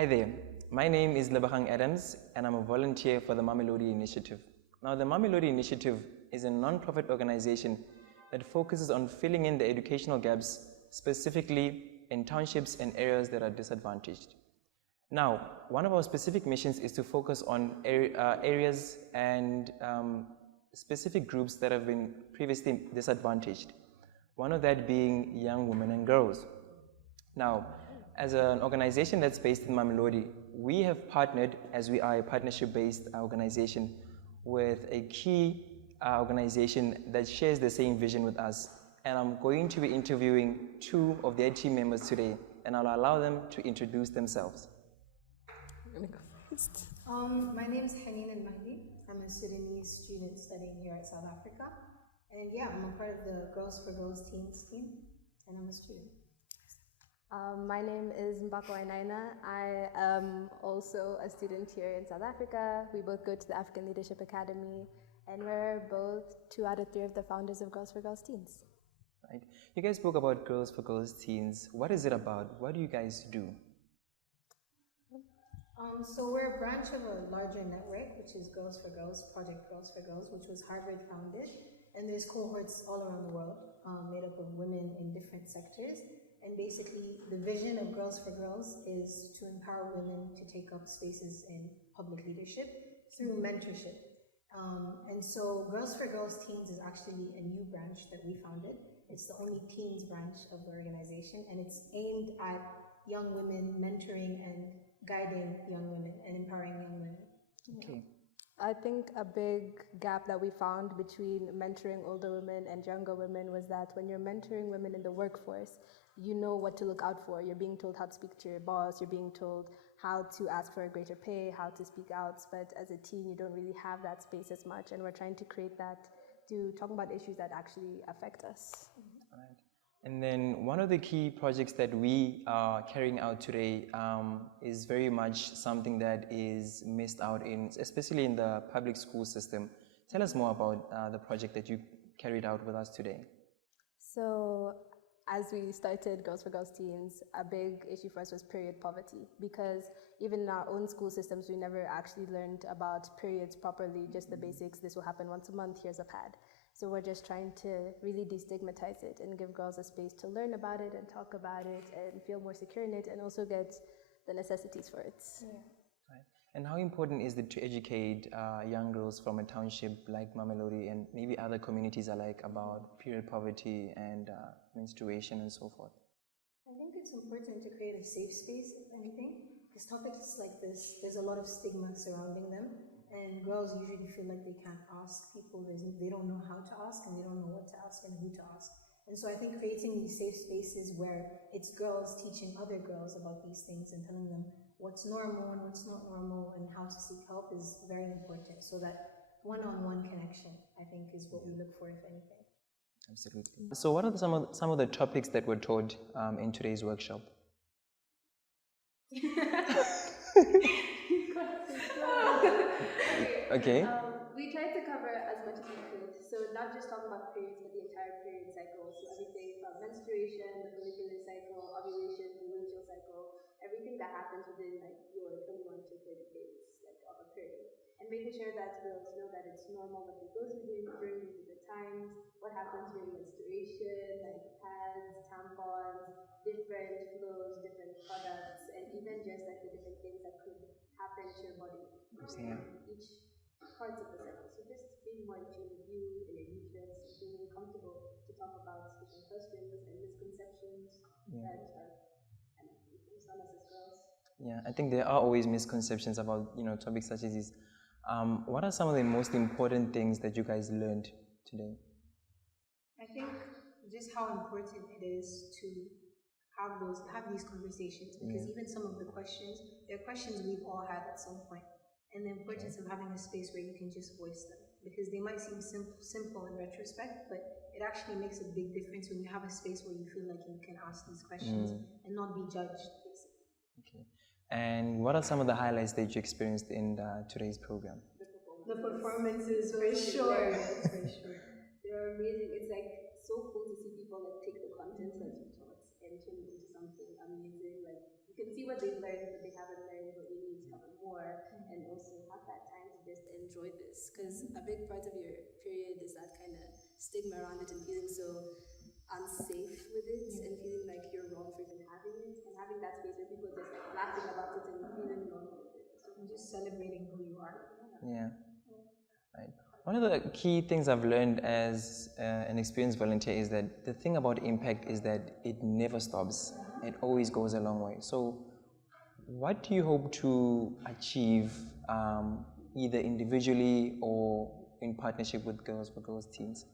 Hi there, my name is Lebahang Adams and I'm a volunteer for the Mamelodi Initiative. Now the Mamelodi Initiative is a non-profit organization that focuses on filling in the educational gaps, specifically in townships and areas that are disadvantaged. Now, one of our specific missions is to focus on areas and specific groups that have been previously disadvantaged. One of that being young women and girls. Now, as an organization that's based in Mamelodi, we have partnered, as we are a partnership-based organization, with a key organization that shares the same vision with us. And I'm going to be interviewing two of their team members today, and I'll allow them to introduce themselves. I'm going to go first. My name is Haneen Al-Mahdi. I'm a Sudanese student studying here at South Africa. And yeah, I'm a part of the Girls for Girls Teens team, and I'm a student. My name is Mbako Ainaina. I am also a student here in South Africa. We both go to the African Leadership Academy, and we're both 2 out of 3 of the founders of Girls for Girls Teens. Right. You guys spoke about Girls for Girls Teens. What is it about? What do you guys do? So we're a branch of a larger network, which is Girls for Girls, Project Girls for Girls, which was Harvard founded. And there's cohorts all around the world made up of women in different sectors. And basically, the vision of Girls for Girls is to empower women to take up spaces in public leadership through mentorship. And so Girls for Girls Teens is actually a new branch that we founded. It's the only teens branch of the organization, and it's aimed at young women, mentoring and guiding young women and empowering young women. Okay. I think a big gap that we found between mentoring older women and younger women was that when you're mentoring women in the workforce, you know what to look out for. You're being told how to speak to your boss, you're being told how to ask for a greater pay, how to speak out, but as a teen, you don't really have that space as much, and we're trying to create that to talk about issues that actually affect us. Right. And then one of the key projects that we are carrying out today is very much something that is missed out in, especially in the public school system. Tell us more about the project that you carried out with us today. So, as we started Girls for Girls Teens, a big issue for us was period poverty, because even in our own school systems, we never actually learned about periods properly, just the basics. This will happen once a month, here's a pad. So we're just trying to really destigmatize it and give girls a space to learn about it and talk about it and feel more secure in it, and also get the necessities for it. Yeah. Right. And how important is it to educate young girls from a township like Mamelodi and maybe other communities alike about period poverty and menstruation and so forth? I think it's important to create a safe space, if anything, because topics like this, there's a lot of stigma surrounding them, and girls usually feel like they can't ask people, they don't know how to ask, and they don't know what to ask and who to ask. And so I think creating these safe spaces where it's girls teaching other girls about these things and telling them what's normal and what's not normal and how to seek help is very important, so that one-on-one connection, I think, is what we look for, if anything. Absolutely. So what are some of the topics that were taught in today's workshop? Okay. We tried to cover as much as we could, so not just talk about periods, but the entire period cycle. So everything from menstruation, the follicular cycle, ovulation, the luteal cycle, everything that happens within like your 21 to 30 days like of a period, and making sure that girls know that it's normal what they go through during these different times, what happens during menstruation, like pads, tampons, different flows, different products, and even just like the different things that could happen to your body during each parts of the cycle. So just being more in tune with you and your uterus, and feeling comfortable to talk about different questions and misconceptions that are kind of influenced on us as girls. Yeah, I think there are always misconceptions about topics such as this. What are some of the most important things that you guys learned today? I think just how important it is to have these conversations, because even some of the questions, they're questions we've all had at some point, and the importance of having a space where you can just voice them, because they might seem simple in retrospect, but it actually makes a big difference when you have a space where you feel like you can ask these questions and not be judged, basically. Okay. And what are some of the highlights that you experienced in today's program? The performances, for sure. They're amazing. It's like so cool to see people like take the content that you taught and turn it into something amazing. Like, you can see what they've learned, but they haven't learned what we need to cover more, and also have that time to just enjoy this. Because a big part of your period is that kind of stigma around it and feeling so unsafe with it and feeling like you're wrong for even having it, and having that space where people just like laughing about it and feeling normal with it. So And just celebrating who you are. Yeah. Right. One of the key things I've learned as an experienced volunteer is that the thing about impact is that it never stops. It always goes a long way. So what do you hope to achieve either individually or in partnership with Girls for Girls teams?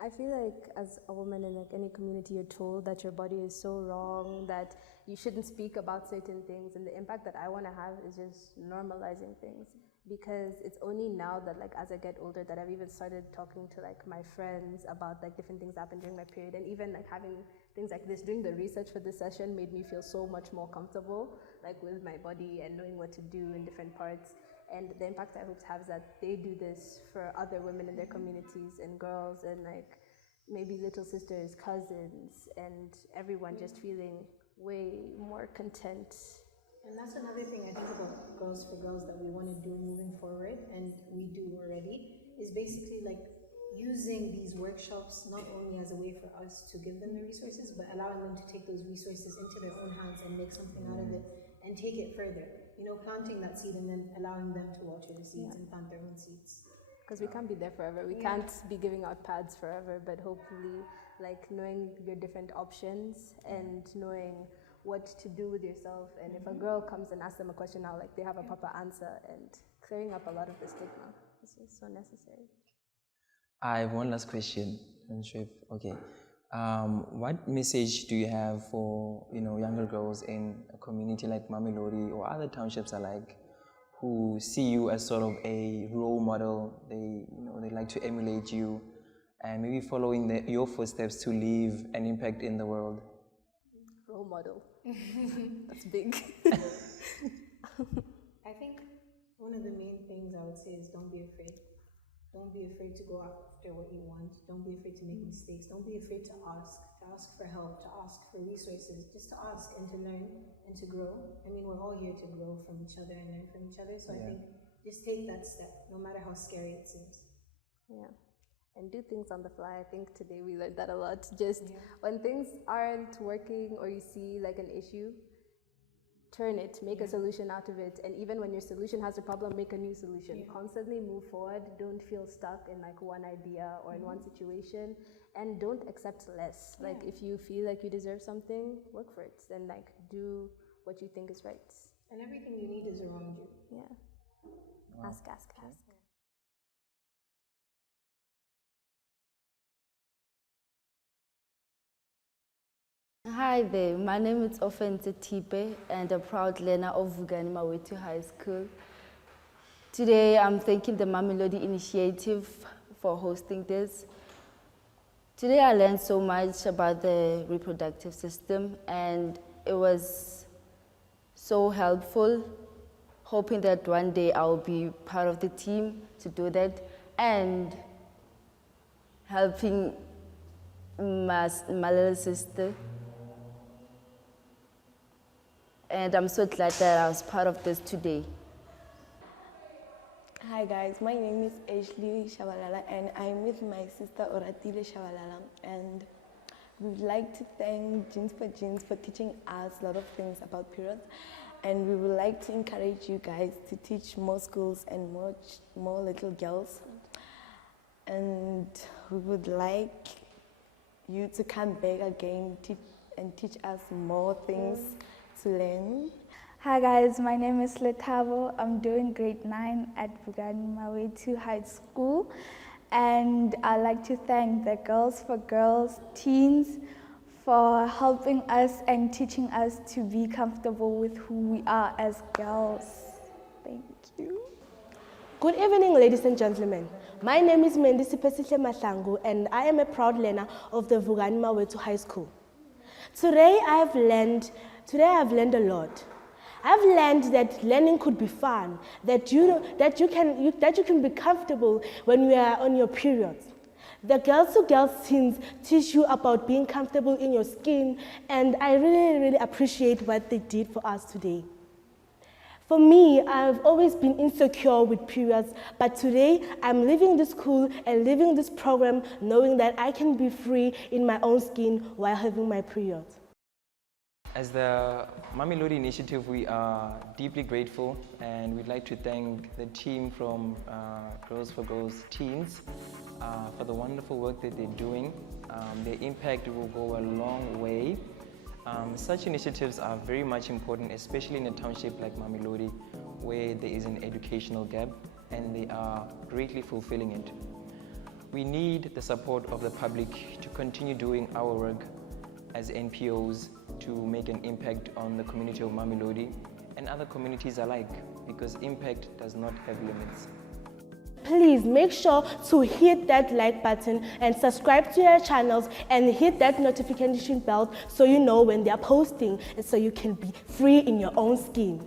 I feel like as a woman in like any community, you're told that your body is so wrong, that you shouldn't speak about certain things, and the impact that I want to have is just normalizing things. Because it's only now that like as I get older that I've even started talking to like my friends about like different things that happened during my period, and even like having things like this, doing the research for this session made me feel so much more comfortable like with my body and knowing what to do in different parts. And the impact I hope to have is that they do this for other women in their communities and girls and like maybe little sisters, cousins, and everyone just feeling way more content. And that's another thing I think about Girls for Girls that we want to do moving forward, and we do already, is basically like using these workshops not only as a way for us to give them the resources, but allowing them to take those resources into their own hands and make something out of it and take it further. You know, planting that seed and then allowing them to water the seeds and plant their own seeds. Because we can't be there forever. We can't be giving out pads forever, but hopefully like knowing your different options and knowing what to do with yourself, and if a girl comes and asks them a question now, like they have a proper answer, and clearing up a lot of the stigma is just so necessary. I have one last question. Okay. What message do you have for younger girls in a community like Mamelodi or other townships alike who see you as sort of a role model? They like to emulate you and maybe following your footsteps to leave an impact in the world. Role model. That's big. I think one of the main things I would say is don't be afraid. Don't be afraid to go after what you want. Don't be afraid to make mistakes. Don't be afraid to ask for help, to ask for resources, just to ask and to learn and to grow. I mean, we're all here to grow from each other and learn from each other. So I think just take that step, no matter how scary it seems. Yeah. And do things on the fly. I think today we learned that a lot. Just when things aren't working or you see like an issue, turn it, make a solution out of it. And even when your solution has a problem, make a new solution. Constantly move forward. Don't feel stuck in like one idea or in one situation. And don't accept less. Like if you feel like you deserve something, work for it. Then like do what you think is right. And everything you need is around you. Yeah. Wow. Ask. Hi there, my name is Ofense Tipe and a proud learner of Vugani Mawetu High School. Today I'm thanking the Mamelodi initiative for hosting this. Today I learned so much about the reproductive system and it was so helpful, hoping that one day I'll be part of the team to do that and helping my little sister. And I'm so glad that I was part of this today. Hi guys, my name is Ashley Shabalala and I'm with my sister Oratile Shabalala, and we'd like to thank Jeans for teaching us a lot of things about periods, and we would like to encourage you guys to teach more schools and more little girls, and we would like you to come back again and teach us more things to learn. Hi guys, my name is Letavo. I'm doing grade 9 at Vugani Mawetu High School, and I'd like to thank the Girls for Girls teens for helping us and teaching us to be comfortable with who we are as girls. Thank you. Good evening, ladies and gentlemen. My name is Mendisi Pesile Mahlangu and I am a proud learner of the Vugani Mawetu High School. Today I've learned a lot. I've learned that learning could be fun, that you can be comfortable when you are on your periods. The Girls to Girls teams teach you about being comfortable in your skin, and I really appreciate what they did for us today. For me, I've always been insecure with periods, but today I'm leaving this school and leaving this program knowing that I can be free in my own skin while having my period. As the Mamelodi initiative, we are deeply grateful, and we'd like to thank the team from Girls for Girls Teens for the wonderful work that they're doing. Their impact will go a long way. Such initiatives are very much important, especially in a township like Mamelodi, where there is an educational gap, and they are greatly fulfilling it. We need the support of the public to continue doing our work as NPOs to make an impact on the community of Mamelodi and other communities alike, because impact does not have limits. Please make sure to hit that like button and subscribe to our channels and hit that notification bell so you know when they're posting and so you can be free in your own skin.